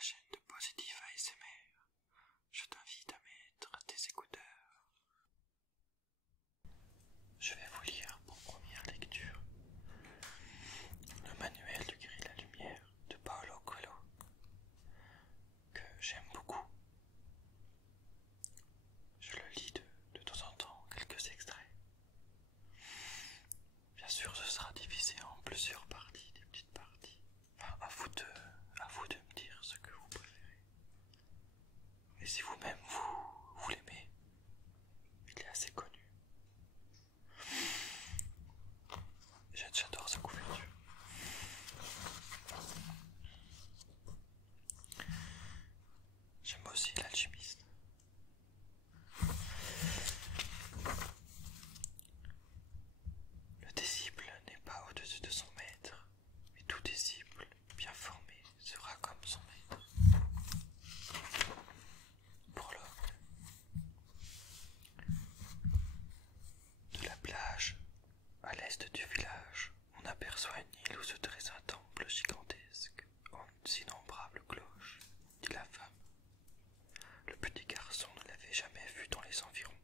la chaîne de Positive ASMR. Je t'invite à mettre tes écouteurs. Je vais vous lire pour première lecture le manuel du gris de la lumière de Paulo Coelho, que j'aime beaucoup. Je le lis de temps en temps, quelques extraits. Bien sûr, ce sera divisé en plusieurs parties, des petites parties. Enfin, à vous de me dire ce que vous préférez. Et si vous-même vous l'aimez, il est assez connu. J'adore sa couverture. J'aime aussi l'alchimiste. Le disciple n'est pas au-dessus de son maître, mais tout disciple bien formé sera comme son maître. Prologue. De la plage, à l'est du village, on aperçoit une île où se dresse un temple gigantesque, en d'innombrables cloches, dit la femme. Le petit garçon ne l'avait jamais vue dans les environs.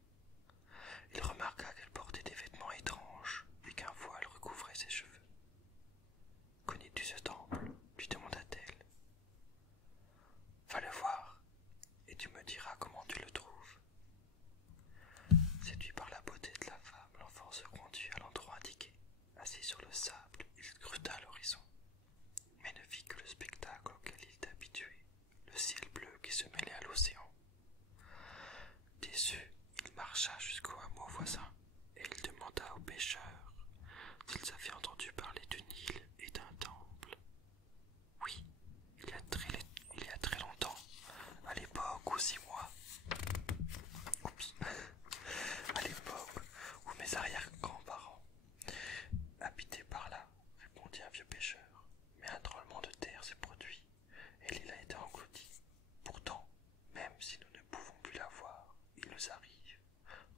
Il remarqua qu'elle portait des vêtements étranges et qu'un voile recouvrait ses cheveux. « Connais-tu ce temple » lui demanda-t-elle. « Va le voir, et tu me diras comment tu le trouves. » Séduit par la beauté de la femme, l'enfant se conduit à l'endroit indiqué. Assis sur le sable, il scruta l'horizon, mais ne vit que le spectacle auquel il était habitué, le ciel bleu qui se mêlait à l'océan. Déçu, il marcha jusqu'au hameau voisin, et il demanda aux pêcheurs s'ils avaient entendu parler d'une île et d'un temple. Oui, il y a très longtemps, à l'époque où 6 mois. À l'époque où mes arrière-grands-parents habitaient par là, répondit un vieux pêcheur. Mais un tremblement de terre s'est produit, et l'île a été engloutie. Pourtant, même si nous ne pouvons plus la voir, il nous arrive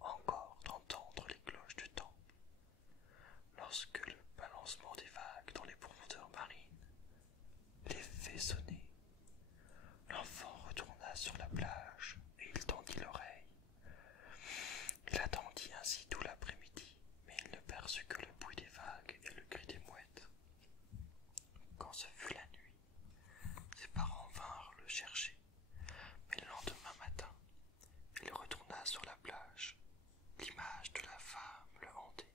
encore d'entendre les cloches du temple. Lorsque le balancement des vagues dans les profondeurs marines les fait sonner, l'enfant retourna sur la plage et il tendit l'oreille. Il attendit ainsi tout l'après-midi, mais il ne perçut que le bruit des vagues et le cri des mouettes. Quand ce fut la nuit, ses parents vinrent le chercher, mais le lendemain matin, il retourna sur la plage. L'image de la femme le hantait,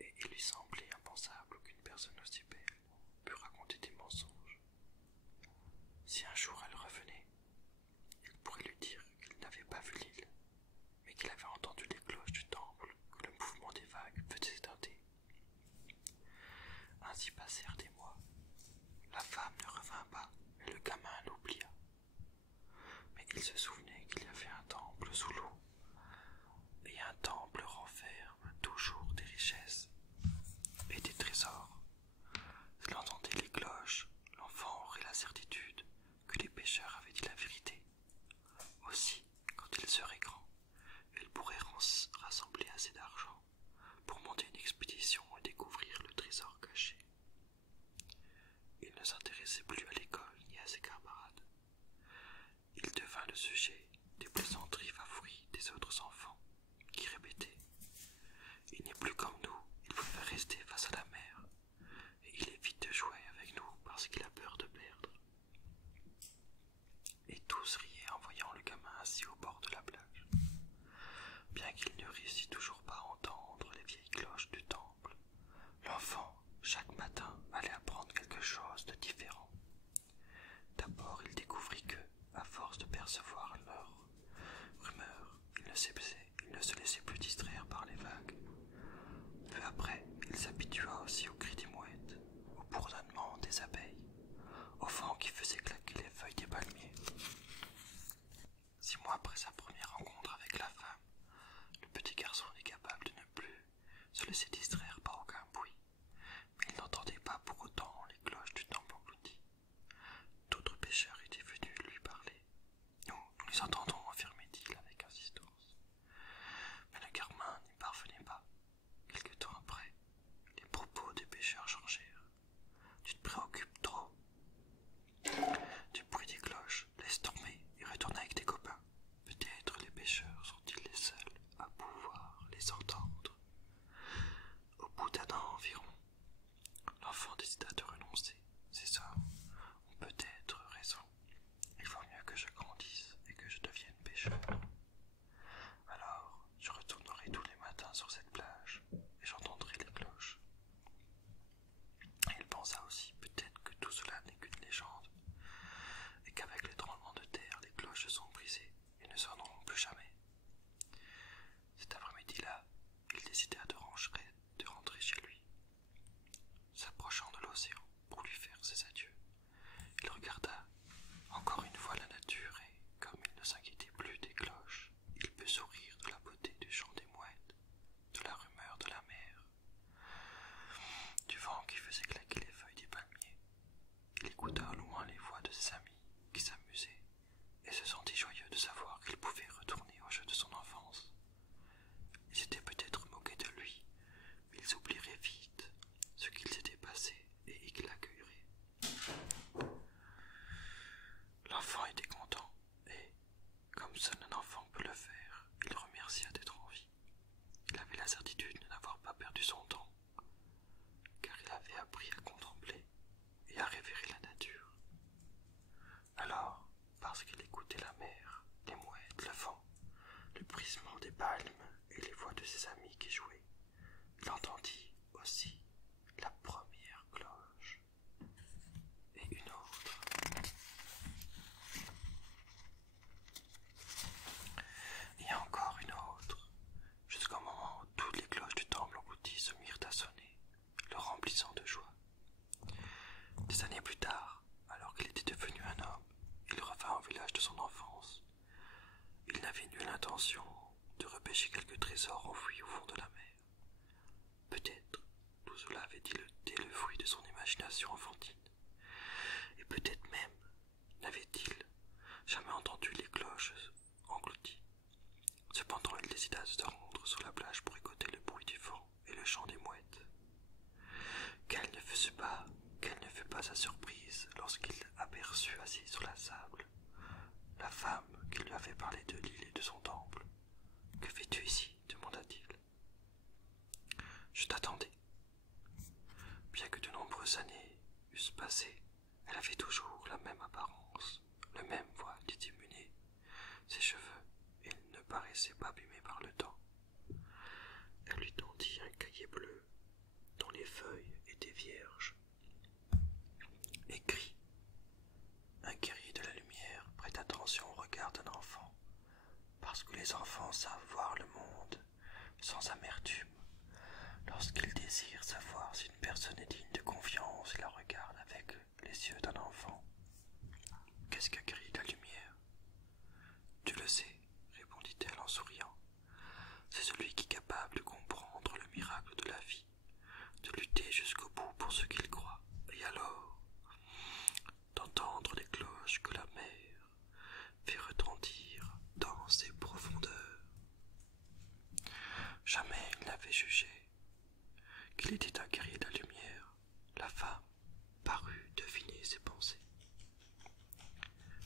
et il lui semblait impensable qu'une personne aussi belle pût raconter des mensonges. Si un jour elle revenait, il pourrait lui dire qu'il n'avait pas vu l'île, mais qu'il avait entendu les cloches du temple que le mouvement des vagues faisait teinter. Ainsi passèrent des mois. La femme ne revint pas, et le gamin l'oublia. Mais il se souvenait qu'il y avait un temple sous l'eau, et un temple renferme toujours des richesses et des trésors. S'il entendait les cloches, l'enfant aurait la certitude que les pêcheurs avaient dit la vérité. Aussi, quand il serait grand, il pourrait rassembler assez d'argent pour monter une expédition et découvrir le trésor caché. Il ne s'intéressait plus à l'école ni à ses camarades. Il devint le sujet des plaisanteries favoris des autres enfants, qui répétaient « Il n'est plus comme nous, il préfère rester face à la mer, et il évite de jouer avec nous parce qu'il a peur de perdre. » Et tous riaient en voyant le gamin assis au bord de la plage. Bien qu'il ne réussit toujours pas à entendre les vieilles cloches du temple, l'enfant, chaque matin, allait apprendre quelque chose de différent. D'abord, il découvrit que, à force de percevoir leurs rumeurs, il ne se laissait plus distraire par les vagues. Peu après, il s'habitua aussi au cri des mouettes, au bourdonnement des abeilles, au vent qui faisait claquer les feuilles des palmiers. 6 mois après sa première rencontre avec la femme, le petit garçon est capable de ne plus se laisser distraire par aucun bruit, mais il n'entendait pas pour autant les cloches du temple englouti. D'autres pêcheurs étaient venus lui parler. Nous les entendons, affirmait-il avec insistance. Mais le gamin n'y parvenait pas. Quelque temps après, les propos des pêcheurs changèrent. Tu te préoccupes trop. à sa surprise lorsqu'il aperçut assise sur la sable la femme qui lui avait parlé de l'île et de son temple. « Que fais-tu ici » demanda-t-il. « Je t'attendais. » Bien que de nombreuses années eussent passé, elle avait toujours la même apparence, le même voile dissimulé. Ses cheveux, ils ne paraissaient pas abîmés par le temps. Elle lui tendit un cahier bleu dont les feuilles étaient vierges. Écrit. Un guerrier de la lumière prête attention au regard d'un enfant, parce que les enfants savent voir le monde sans amertume. Lorsqu'ils désirent savoir si une personne est digne de confiance, ils la regardent avec les yeux d'un enfant. Qu'est-ce qu'un guerrier de la lumière? Tu le sais, répondit-elle en souriant. C'est celui qui est capable de comprendre le miracle de la vie, de lutter jusqu'au bout pour ce qu'il croit, et alors d'entendre les cloches que la mer fait retentir dans ses profondeurs. Jamais il n'avait jugé qu'il était un guerrier de la lumière. La femme parut deviner ses pensées.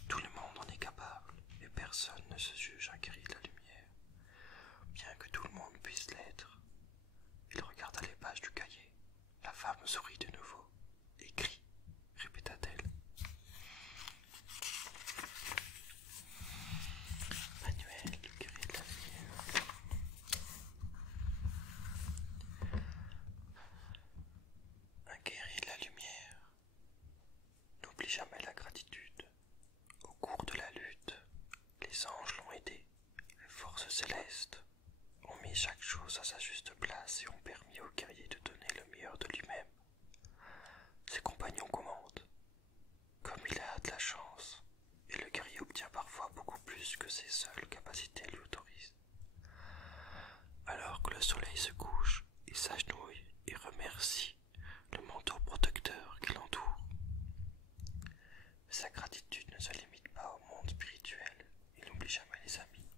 Tout le monde en est capable, et personne ne se juge un guerrier de la lumière, bien que tout le monde puisse l'être. Il regarda les pages du cahier. La femme sourit de nouveau. Écrit, répéta-t-elle. Manuel, le guerrier de la lumière. Un guerrier de la lumière n'oublie jamais la gratitude. Au cours de la lutte, les anges l'ont aidé. Les forces célestes ont mis chaque chose à sa juste place et ont permis au guerrier de donner le meilleur de lui-même. Ses compagnons commandent. Comme il a de la chance, et le guerrier obtient parfois beaucoup plus que ses seules capacités lui autorisent. Alors que le soleil se couche, il s'agenouille et remercie le manteau protecteur qui l'entoure. Mais sa gratitude ne se limite pas au monde spirituel. Il n'oublie jamais les amis,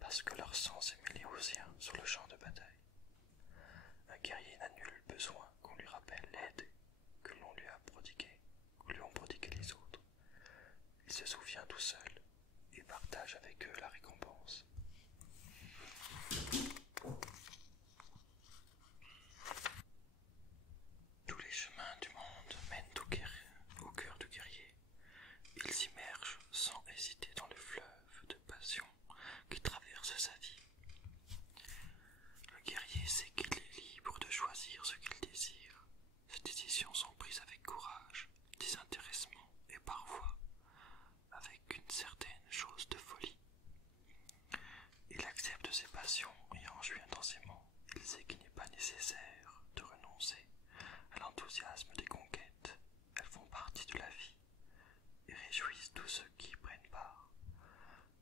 parce que leur sang s'est mêlé au sien sur le champ de bataille. Un guerrier n'a nul besoin qu'on lui rappelle l'aide que l'on lui a prodiguée, que lui ont prodigué les autres. Il se souvient tout seul et partage avec eux la récompense. Tous les chemins du monde mènent au cœur du guerrier. Il s'immerge sans hésiter dans le fleuve de passion qui traverse sa vie. Le guerrier sait qu'il est libre de choisir ce qu'il désire. Ses décisions sont prises avec courage, désintéressement et parfois avec une certaine chose de folie. Il accepte ses passions et en jouit intensément. Il sait qu'il n'est pas nécessaire de renoncer à l'enthousiasme des conquêtes. Elles font partie de la vie et réjouissent tous ceux qui y prennent part.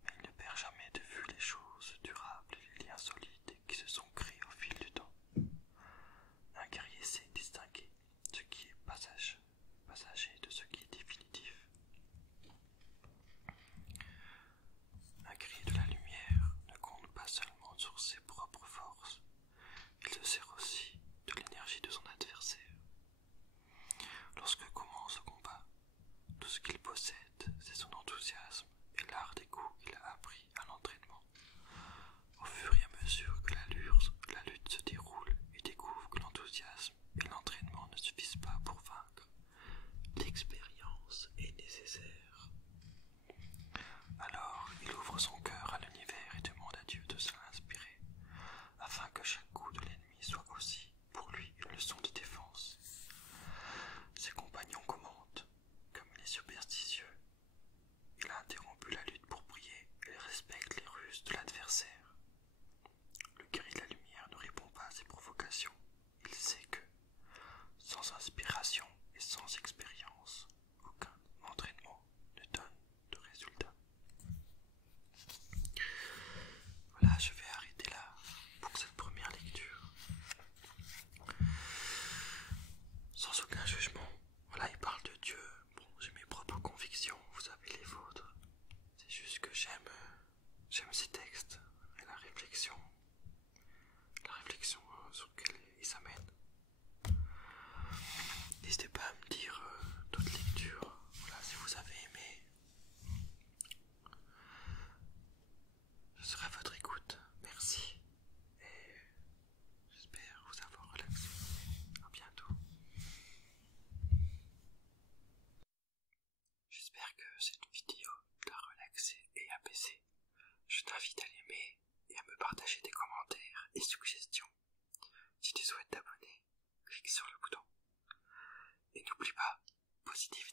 Mais il ne perd jamais de vue les choses durables et les liens solides qui se sont créés au fil du temps. Un guerrier sait distinguer ce qui est passager de ce qui est définitif. Un guerrier de la lumière ne compte pas seulement sur ses propres forces, il se sert aussi de l'énergie de son adversaire. Lorsque commence le combat, tout ce qu'il possède, c'est son enthousiasme et l'art des coups qu'il a appris à l'entraînement. Au fur et à mesure que la lutte se déroule, il découvre que l'enthousiasme et l'entraînement ne suffisent pas pour vaincre. L'expérience est nécessaire. Alors, il ouvre son cœur à l'univers et demande à Dieu de se l'inspirer, afin que chaque coup de l'ennemi soit aussi, pour lui, une leçon de défense. Ses compagnons commentent. Comme il est superstitieux, il a interrompu la lutte pour prier et respecte les ruses de l'adversaire. Le guerrier de la lumière ne répond pas à ses provocations. Il sait que, J'espère que cette vidéo t'a relaxé et apaisé. Je t'invite à l'aimer et à me partager des commentaires et suggestions. Si tu souhaites t'abonner, clique sur le bouton. Et n'oublie pas, positif